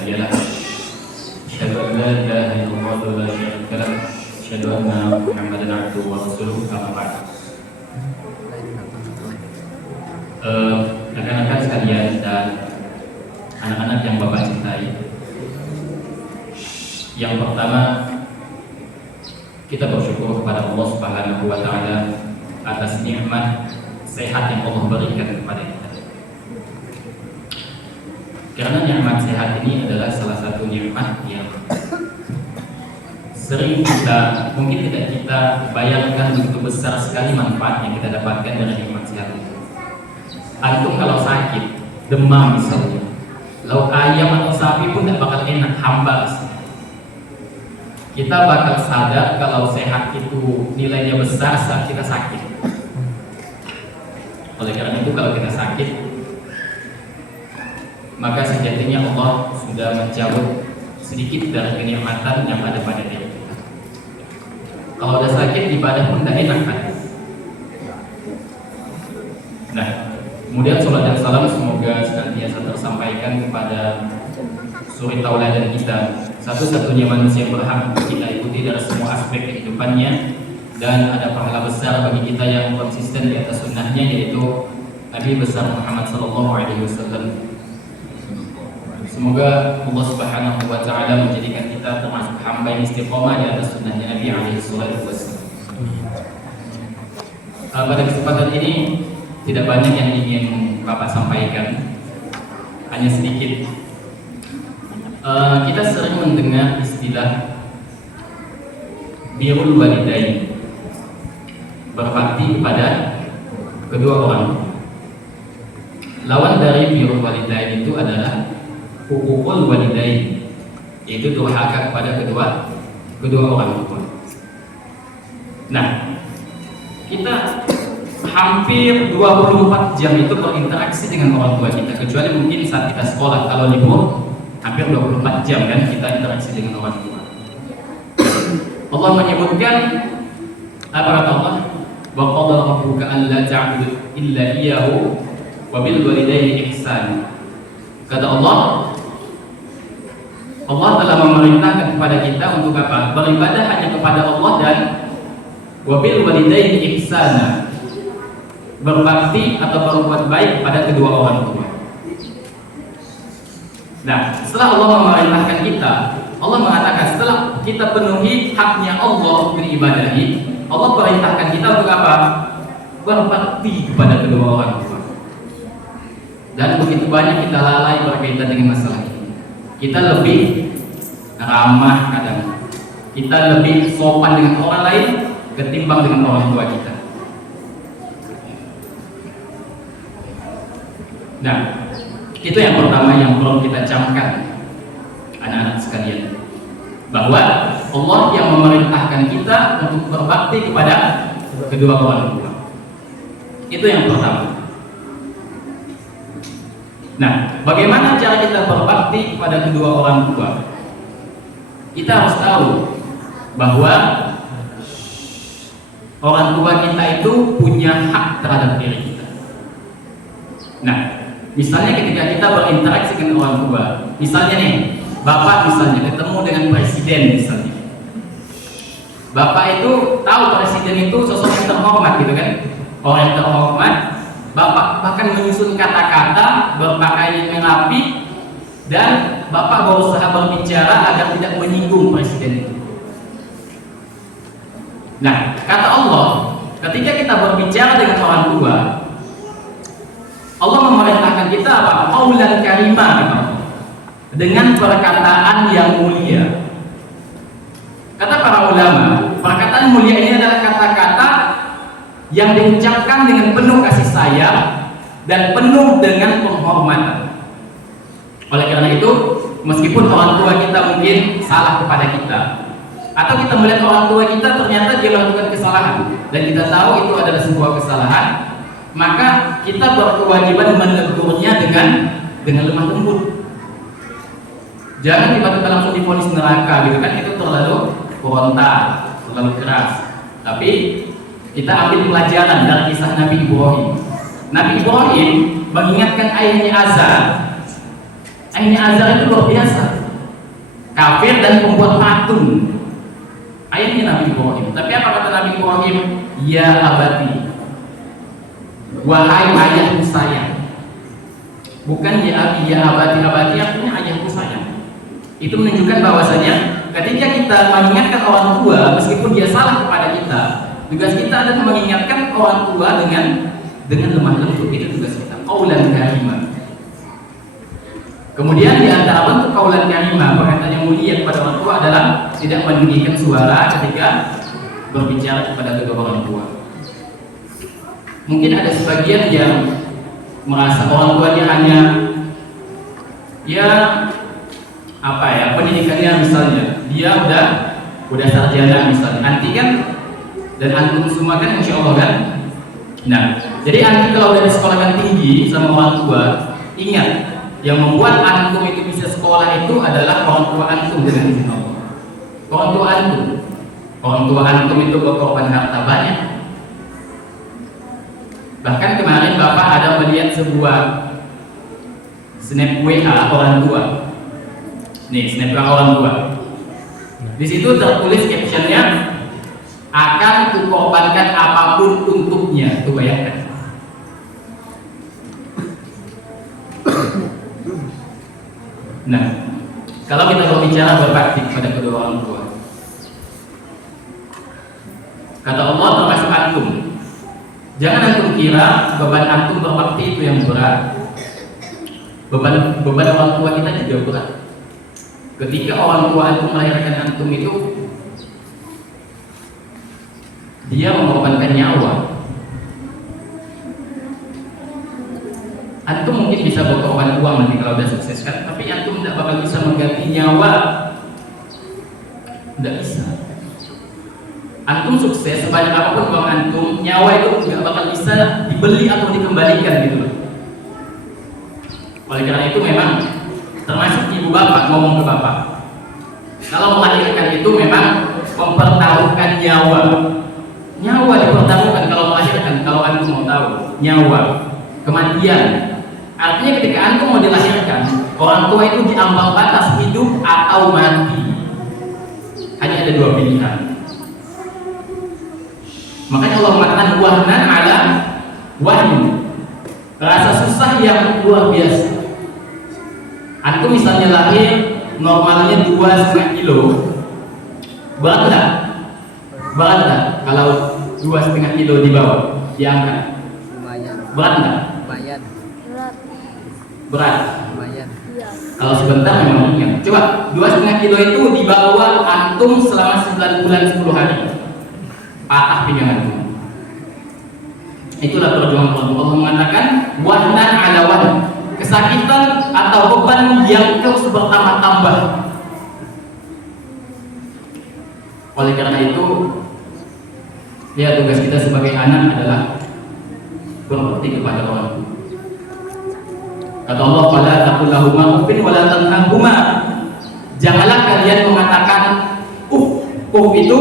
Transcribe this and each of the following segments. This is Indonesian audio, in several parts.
هادي له أشهد أن لا إله إلا الله ولا شريك له أشهد أن محمدا عبده ورسوله أما بعد. Rekan-rekan sekalian dan anak-anak yang Bapak cintai, yang pertama kita bersyukur kepada Allah Subhanahu wa Ta'ala atas nikmat sehat yang Allah berikan kepada kita. Karena nikmat sehat ini adalah salah satu nikmat yang sering kita, mungkin tidak kita bayangkan begitu besar sekali manfaat yang kita dapatkan dari nikmat sehat itu. Antum kalau sakit, demam misalnya, lauk ayam atau sapi pun tidak bakal enak, hamba rasanya. Kita bakal sadar kalau sehat itu nilainya besar saat kita sakit. Oleh karena itu kalau kita sakit, maka sejatinya Allah sudah mencabut sedikit dari kenikmatan yang ada pada diri kita. Kalau udah sakit, ibadah pun tidak enak kan? Nah, kemudian salat dan salam semoga senantiasa tersampaikan kepada suri tauladan kita, satu-satunya manusia yang berhak kita ikuti dari semua aspek kehidupannya, dan ada pahala besar bagi kita yang konsisten di atas sunnahnya, yaitu Nabi besar Muhammad SAW. Semoga Allah Subhanahu wa Ta'ala menjadikan kita termasuk hamba yang istiqomah di atas sunnahnya Nabi SAW. Pada kesempatan ini tidak banyak yang ingin Bapak sampaikan, hanya sedikit. Kita sering mendengar istilah birrul walidain, berbakti kepada kedua orang. Lawan dari birrul walidain itu adalah huququl walidain, yaitu durhaka kepada kedua orang tua. Nah, kita hampir 24 jam itu berinteraksi dengan orang tua kita, kecuali mungkin saat kita sekolah. Kalau libur hampir 24 jam kan kita interaksi dengan orang tua. Allah menyebutkan apa kata Allah? Wa qala rabbuka alla ta'budu illa iyyahu wa bil walidayni ihsana. Kata Allah telah memerintahkan kepada kita untuk apa? Beribadah hanya kepada Allah dan wa bil walidayni ihsana, berbakti atau berbuat baik kepada kedua orang tua. Nah, setelah Allah memerintahkan kita, Allah mengatakan setelah kita penuhi haknya Allah beribadahi, Allah perintahkan kita untuk apa? Berbakti kepada kedua orang tua. Dan begitu banyak kita lalai berkaitan dengan masalah ini. Kita lebih ramah kadang, kita lebih sopan dengan orang lain ketimbang dengan orang tua kita. Nah, itu yang pertama yang perlu kita camkan, anak-anak sekalian, bahwa Allah yang memerintahkan kita untuk berbakti kepada kedua orang tua. Itu yang pertama. Nah, bagaimana cara kita berbakti kepada kedua orang tua? Kita harus tahu bahwa orang tua kita itu punya hak terhadap diri kita. Nah, misalnya ketika kita berinteraksi dengan orang tua, misalnya nih, Bapak misalnya ketemu dengan presiden misalnya. Bapak itu tahu presiden itu sosok yang terhormat gitu kan, orang yang terhormat. Bapak bahkan menyusun kata-kata, berpakaian yang rapi, dan Bapak berusaha berbicara agar tidak menyinggung presiden itu. Nah, kata Allah, ketika kita berbicara dengan orang tua, Allah memerintahkan kita apa? Qaulan karimah, dengan perkataan yang mulia. Kata para ulama, perkataan mulia ini adalah kata-kata yang diucapkan dengan penuh kasih sayang dan penuh dengan penghormatan. Oleh karena itu, meskipun orang tua kita mungkin salah kepada kita, atau kita melihat orang tua kita ternyata dia melakukan kesalahan dan kita tahu itu adalah sebuah kesalahan, maka kita berkewajiban menegurnya dengan lemah lembut. Jangan tiba-tiba langsung divonis neraka gitu kan, itu terlalu frontal, terlalu keras. Tapi kita ambil pelajaran dari kisah Nabi Ibrahim. Nabi Ibrahim mengingatkan ayahnya Azar. Ayahnya Azar itu luar biasa, kafir dan pembuat patung. Ayahnya Nabi Ibrahim. Tapi apa kata Nabi Ibrahim? Ya abati, wahai ayahku sayang. Bukan ya abi, ya abati. Abati artinya ayahku sayang. Itu menunjukkan bahwasanya ketika kita mengingatkan orang tua, meskipun dia salah kepada kita, tugas kita adalah mengingatkan orang tua dengan lemah lembut. Itu tugas kita. Qaulan karimah. Kemudian di antara bentuk qaulan karimah, perkataan yang mulia kepada orang tua adalah tidak meninggikan suara ketika berbicara kepada kedua orang tua. Mungkin ada sebagian yang merasa orang tuanya hanya pendidikannya misalnya dia udah sarjana misalnya, anti kan, dan antum semua kan insya Allah kan. Nah, jadi anti kalau udah disekolahkan tinggi sama orang tua, ingat yang membuat antum itu bisa sekolah itu adalah orang tua antum dengan izin Allah. Orang tua antum itu berkorban harta banyak. Bahkan kemarin Bapak ada melihat sebuah snap WA orang tua. Nih, snap WA orang tua. Di situ tertulis captionnya, akan kukorbankan apapun untuknya. Tuh bayangkan. Nah, kalau kita berbicara berbakti kepada kedua orang tua, kata Allah termasuk antum. Jangan antum kira beban antum berbakti itu yang berat. Beban orang tua kita juga berat. Ketika orang tua antum melahirkan antum itu, dia mengorbankan nyawa. Antum mungkin bisa berkorban uang nanti kalau udah sukses kan, tapi antum tidak bakal bisa mengganti nyawa. Tidak bisa. Antum sukses sebanyak apapun uang antum, nyawa itu tidak bakal bisa dibeli atau dikembalikan gitu loh. Oleh karena itu memang termasuk ibu bapak ngomong ke bapak, kalau melahirkan itu memang mempertaruhkan nyawa. Nyawa dipertaruhkan kalau melahirkan, kalau antum mau tahu, nyawa, kematian. Artinya ketika antum mau dilahirkan, orang tua itu diambang batas hidup atau mati. Hanya ada dua pilihan. Makanya Allah mengatakan wahnan ala wahn, rasa susah yang luar biasa. Antum misalnya lahir normalnya 2,5 kilo, berat nggak? Berat nggak? Kalau 2,5 kilo di bawah diangkat, berat nggak? Berat. Kalau sebentar memang ringan. Coba 2,5 kilo itu dibawa antum selama 9 bulan 10 hari. Patah pinggang antum. Itulah perjuangan Allah. Allah mengatakan wahnan ala wahn, kesakitan atau beban yang terus bertambah-tambah. Oleh karena itu, ya tugas kita sebagai anak adalah berbakti kepada orang tua. Kata Allah, "Fala taqul lahuma uffin wa la tanharhuma." Janganlah kalian mengatakan itu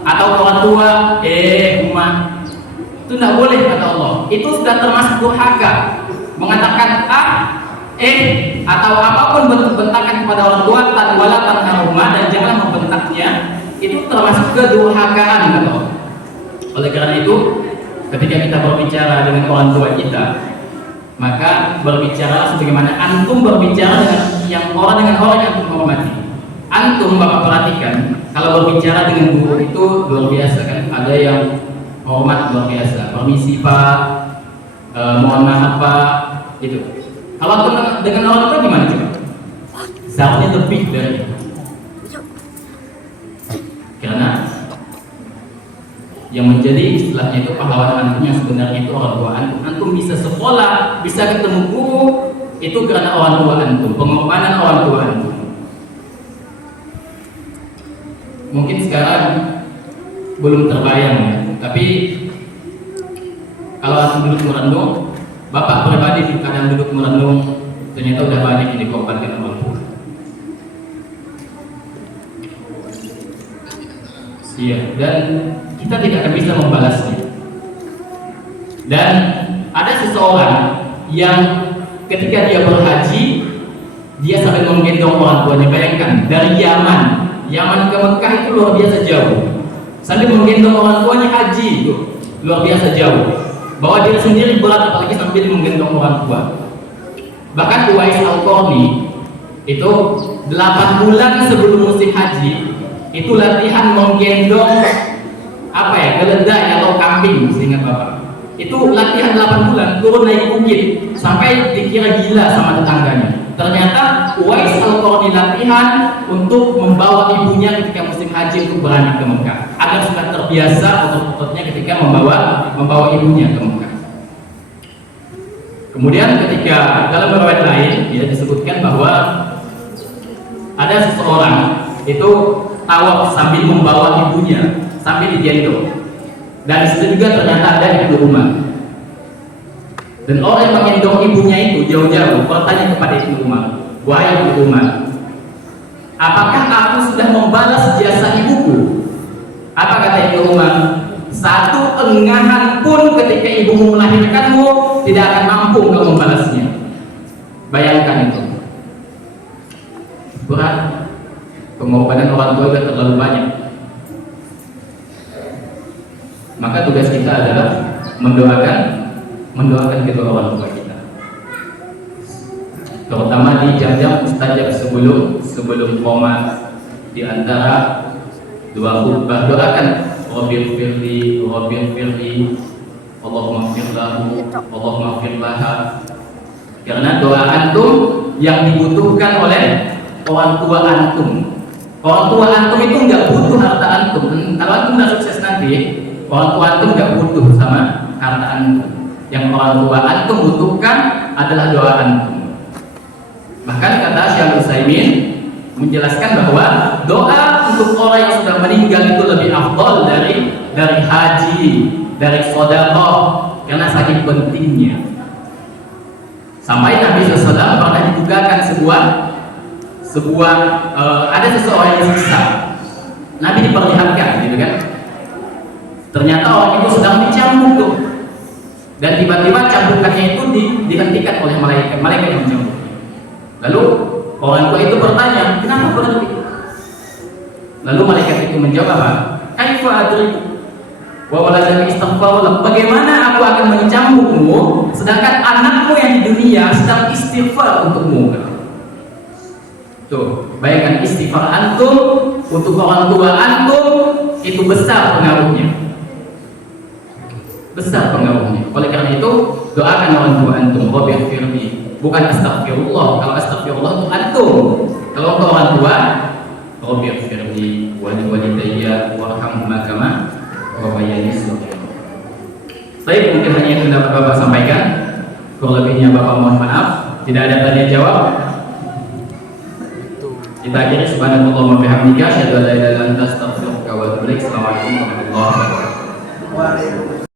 atau orang tua umat. Itu tidak boleh kata Allah. Itu sudah termasuk durhaka. Mengatakan atau apapun bentuk bentakan kepada orang tua, wala tanharhuma, dan janganlah membentaknya. Itu termasuk kedurhakaan kata Allah. Oleh karena itu, ketika kita berbicara dengan orang tua kita, maka berbicara sebagaimana antum berbicara dengan orang yang antum hormati. Antum bapak perhatikan, kalau berbicara dengan guru itu luar biasa kan, ada yang hormat luar biasa, permisi pak, mohon maaf pak, gitu. Kalau antum dengan orang tua gimana coba? Seharusnya lebih dari itu. Karena yang menjadi istilahnya itu pahlawan antum yang sebenarnya itu orang tua antum. Antum bisa sekolah, bisa ketemu guru, itu karena orang tua antum, pengorbanan orang tua antum. Mungkin sekarang belum terbayang ya, tapi kalau antum duduk merenung, bapak pribadi kadang duduk merenung, ternyata udah banyak yang dikorbankan orang tua. Iya, dan kita tidak akan bisa membalasnya. Dan ada seseorang yang ketika dia berhaji, dia sampai menggendong orang tuanya. Bayangkan, dari Yaman ke Mekah itu luar biasa jauh. Sambil menggendong orang tuanya haji itu luar biasa jauh. Bawa diri sendiri berat, apalagi sambil menggendong orang tua. Bahkan Uwais Al-Qarni itu 8 bulan sebelum musim haji itu latihan menggendong keledai atau kambing, seingat Bapak. Itu latihan 8 bulan, turun naik bukit sampai dikira gila sama tetangganya. Ternyata Uwais Al-Qarni latihan untuk membawa ibunya ketika musim haji untuk berangkat ke Mekah, agar sudah terbiasa otot-ototnya ketika membawa ibunya ke Mekah. Kemudian ketika dalam riwayat lain disebutkan bahwa ada seseorang itu tawaf sambil membawa ibunya sambil digendong. Dan disitu juga ternyata ada Ibnu Umar. Dan orang yang menggendong ibunya itu jauh-jauh bertanya kepada Ibnu Umar, "Wahai Ibnu Umar, apakah aku sudah membalas jasa ibuku?" Apa kata Ibnu Umar? "Satu engahan pun ketika ibumu melahirkanmu tidak akan mampu untuk membalasnya." Bayangkan itu. Berat. Pengorbanan orang tua sudah terlalu banyak. Maka tugas kita adalah mendoakan kedua orang tua kita, terutama di jam-jam mustajab sebelum qomat. Di antara dua khutbah doakan, Rabbil firli, Allahumma fir lahu, Allahumma fir laha. Karena doa antum yang dibutuhkan oleh orang tua antum. Orang tua antum itu nggak butuh harta antum. Kalau antum nggak sukses nanti, orang tua antum nggak butuh sama harta antum. Yang orang tua antum butuhkan adalah doa antum. Bahkan kata Syekh Utsaimin menjelaskan bahwa doa untuk orang yang sudah meninggal itu lebih afdal dari haji, dari sedekah, karena saking pentingnya. Sampai Nabi SAW pernah dibukakan sebuah ada seseorang yang siksa. Nabi diperlihatkan, gitu kan? Ternyata orang itu sedang dicambuk tuh, dan tiba-tiba cambukannya itu dihentikan oleh malaikat yang mencambuk. Lalu orang tua itu bertanya, "Kenapa berhenti?" Lalu malaikat itu menjawab, "Kaifa adriku wa waladaka istighfar. Bagaimana aku akan mencambukmu sedangkan anakmu yang di dunia sedang istighfar untukmu?" Tuh, bayangkan istighfar antum untuk orang tua antum itu besar pengaruhnya. Besar pengaruhnya. Oleh karena itu, doakan orang tua antum, Rabbil firli. Bukan astagfirullah. Kalau astagfirullah itu antum. Kalau untuk orang tua, Rabbil firli wa liwalidayya warhamhuma kama rabbayani shaghira. Baik, mungkin hanya yang dapat Bapak sampaikan. Kurang lebihnya Bapak mohon maaf. Tidak ada tanya jawab. Kita akhiri subhanallah wa bihamdika asyhadu an la ilaha illa anta astaghfiruka wa atubu ilaik. Assalamualaikum warahmatullahi wabarakatuh.